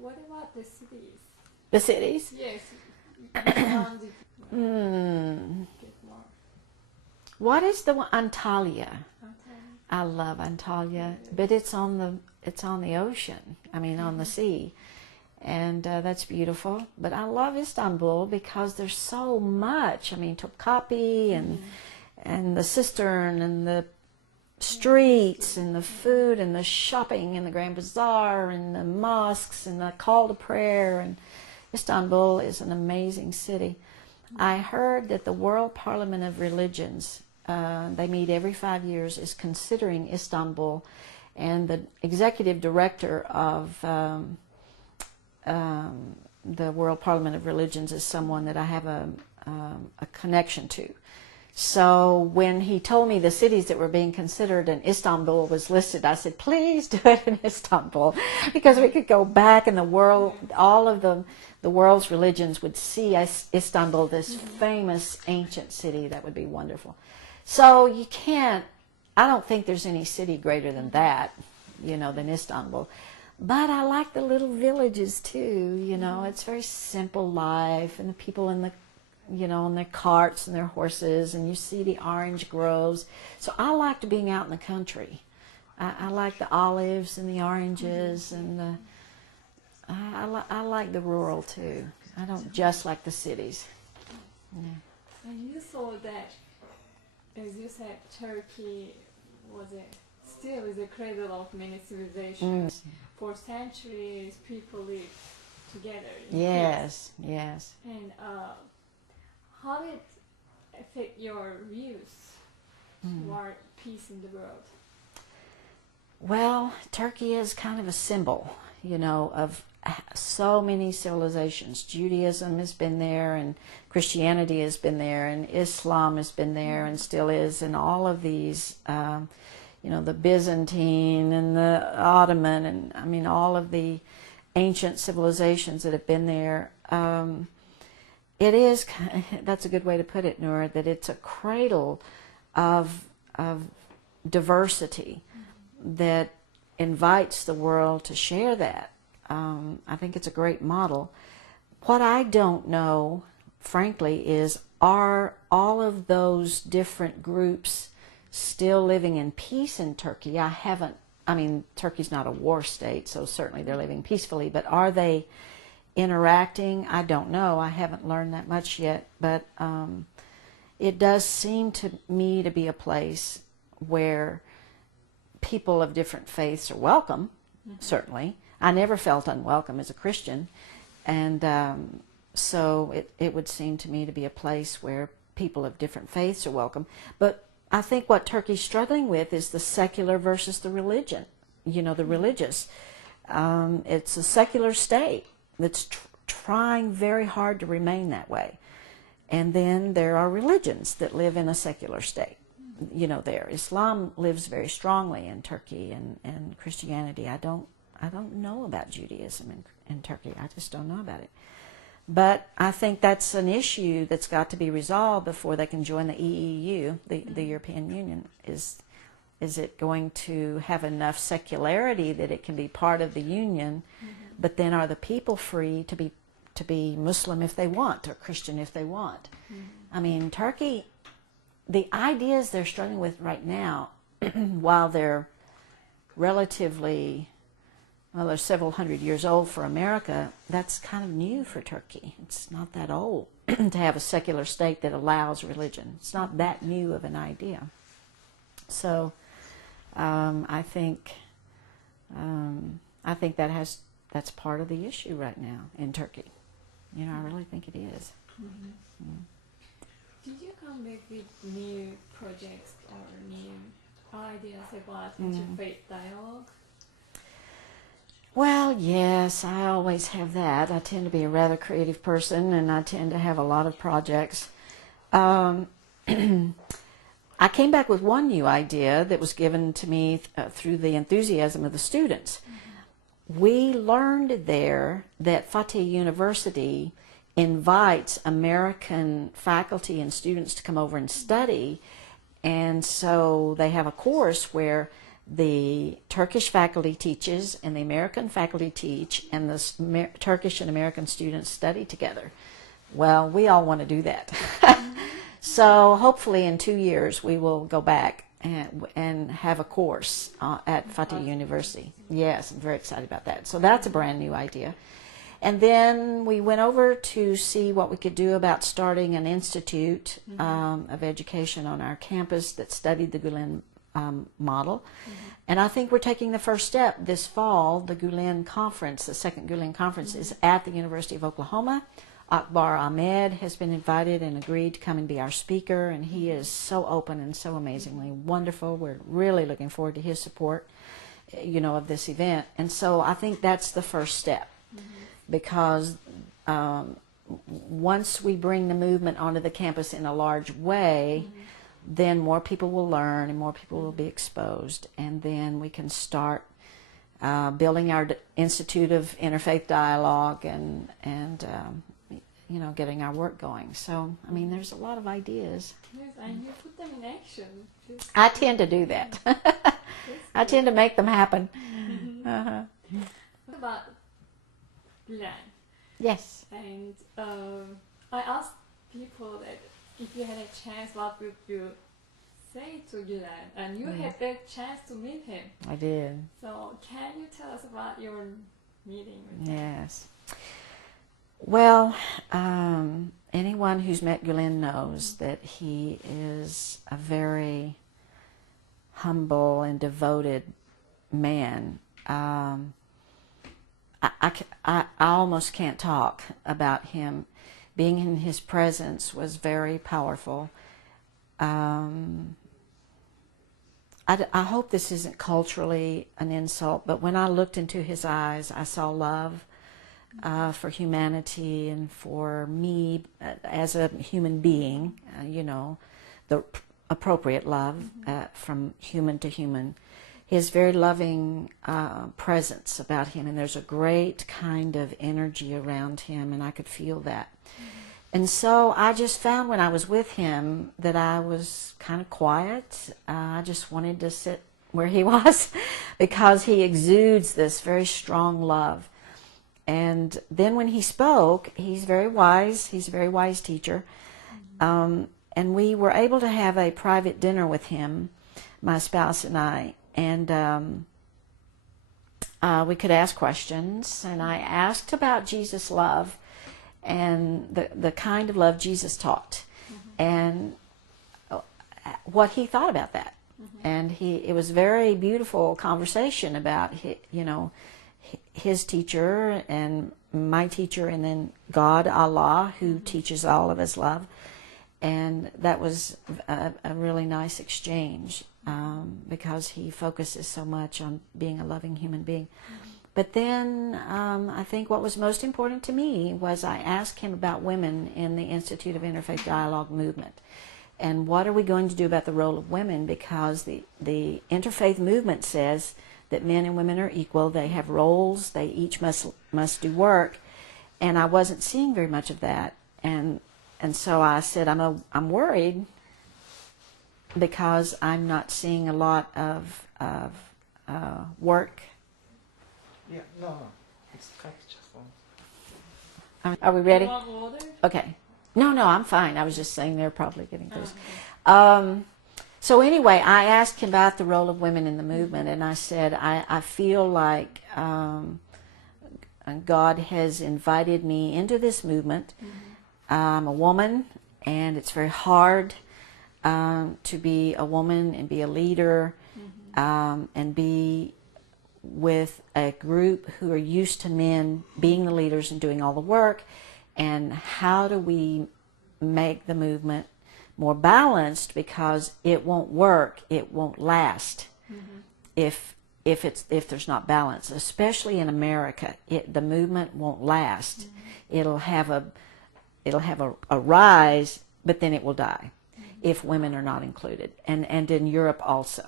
what about the cities? The cities? Yes. Around it, get more. What is the one? Antalya. Okay. I love Antalya, but it's on the ocean. I mean, on the sea, and that's beautiful. But I love Istanbul because there's so much. I mean, Topkapi and the cistern and the streets and the food and the shopping and the Grand Bazaar and the mosques and the call to prayer, and Istanbul is an amazing city. I heard that the World Parliament of Religions, they meet every 5 years, is considering Istanbul, and the executive director of the World Parliament of Religions is someone that I have a connection to. So when he told me the cities that were being considered and Istanbul was listed, I said, please do it in Istanbul, because we could go back and the world, all of the world's religions would see Istanbul, this famous ancient city. That would be wonderful. So you can't, I don't think there's any city greater than that, than Istanbul. But I like the little villages too, it's very simple life, and the people in the on their carts and their horses, and you see the orange groves. So I liked being out in the country. I like the olives and the oranges, and I like the rural too. I don't just like the cities. Yeah. And you saw that, as you said, Turkey still is a cradle of many civilizations. For centuries, people lived together. Yes, yes. And how did it affect your views toward peace in the world? Well, Turkey is kind of a symbol, of so many civilizations. Judaism has been there, and Christianity has been there, and Islam has been there and still is, and all of these, the Byzantine and the Ottoman, and I mean all of the ancient civilizations that have been there. It is, that's a good way to put it, Noor, that it's a cradle of diversity that invites the world to share that. I think it's a great model. What I don't know, frankly, is are all of those different groups still living in peace in Turkey? Turkey's not a war state, so certainly they're living peacefully, but are they interacting? I don't know. I haven't learned that much yet, but it does seem to me to be a place where people of different faiths are welcome, certainly. I never felt unwelcome as a Christian, and so it would seem to me to be a place where people of different faiths are welcome. But I think what Turkey's struggling with is the secular versus the religion, the religious. It's a secular state that's trying very hard to remain that way. And then there are religions that live in a secular state. There. Islam lives very strongly in Turkey, and Christianity. I don't know about Judaism in Turkey. I just don't know about it. But I think that's an issue that's got to be resolved before they can join the EEU, the European Union. Is it going to have enough secularity that it can be part of the union? But then are the people free to be Muslim if they want, or Christian if they want? I mean, Turkey, the ideas they're struggling with right now, while they're relatively, they're several hundred years old for America, that's kind of new for Turkey. It's not that old to have a secular state that allows religion. It's not that new of an idea. So I think that's part of the issue right now in Turkey. I really think it is. Did you come back with new projects or new ideas about interfaith dialogue? Well, yes, I always have that. I tend to be a rather creative person, and I tend to have a lot of projects. I came back with one new idea that was given to me through the enthusiasm of the students. We learned there that Fatih University invites American faculty and students to come over and study, and so they have a course where the Turkish faculty teaches and the American faculty teach, and the Turkish and American students study together. Well, we all want to do that. So hopefully in 2 years we will go back and have a course at Fatih University. Yes, I'm very excited about that. So that's a brand new idea. And then we went over to see what we could do about starting an institute of education on our campus that studied the Gulen model. And I think we're taking the first step this fall. The Gulen Conference, the second Gulen Conference, is at the University of Oklahoma. Akbar Ahmed has been invited and agreed to come and be our speaker, and he is so open and so amazingly wonderful. We're really looking forward to his support, you know, of this event. And so I think that's the first step, because once we bring the movement onto the campus in a large way, then more people will learn and more people will be exposed, and then we can start building our Institute of Interfaith Dialogue and you know, getting our work going. So, I mean, there's a lot of ideas. Yes, and you put them in action. I tend to do that. I tend to make them happen. What about Gulen? Yes. And I asked people that if you had a chance, what would you say to Gulen? And you had that chance to meet him. I did. So can you tell us about your meeting with him? Yes. Well, anyone who's met Gulen knows that he is a very humble and devoted man. I almost can't talk about him. Being in his presence was very powerful. I hope this isn't culturally an insult, but when I looked into his eyes, I saw love for humanity and for me as a human being, you know, the appropriate love from human to human. He has very loving presence about him, and there's a great kind of energy around him, and I could feel that. And so I just found when I was with him that I was kind of quiet. I just wanted to sit where he was because he exudes this very strong love. And then when he spoke, he's very wise. He's a very wise teacher. And we were able to have a private dinner with him, my spouse and I. And we could ask questions. And I asked about Jesus' love and the kind of love Jesus taught. And what he thought about that. And it was a very beautiful conversation about, you know, his teacher and my teacher, and then God, Allah, who teaches all of us love. And that was a really nice exchange because he focuses so much on being a loving human being. But then I think what was most important to me was I asked him about women in the Institute of Interfaith Dialogue movement. And what are we going to do about the role of women? Because the interfaith movement says that men and women are equal. They have roles. They each must do work. And I wasn't seeing very much of that. And so I said, I'm worried because I'm not seeing a lot of work. Yeah, no. It's just one. Are we ready? You want water? Okay. No, I'm fine. I was just saying they're probably getting those. So anyway, I asked him about the role of women in the movement, and I said, I feel like God has invited me into this movement. I'm a woman, and it's very hard to be a woman and be a leader and be with a group who are used to men being the leaders and doing all the work. And how do we make the movement more balanced, because it won't work, it won't last if there's not balance, especially in America. The movement won't last. It'll have a rise, but then it will die if women are not included, and in Europe also.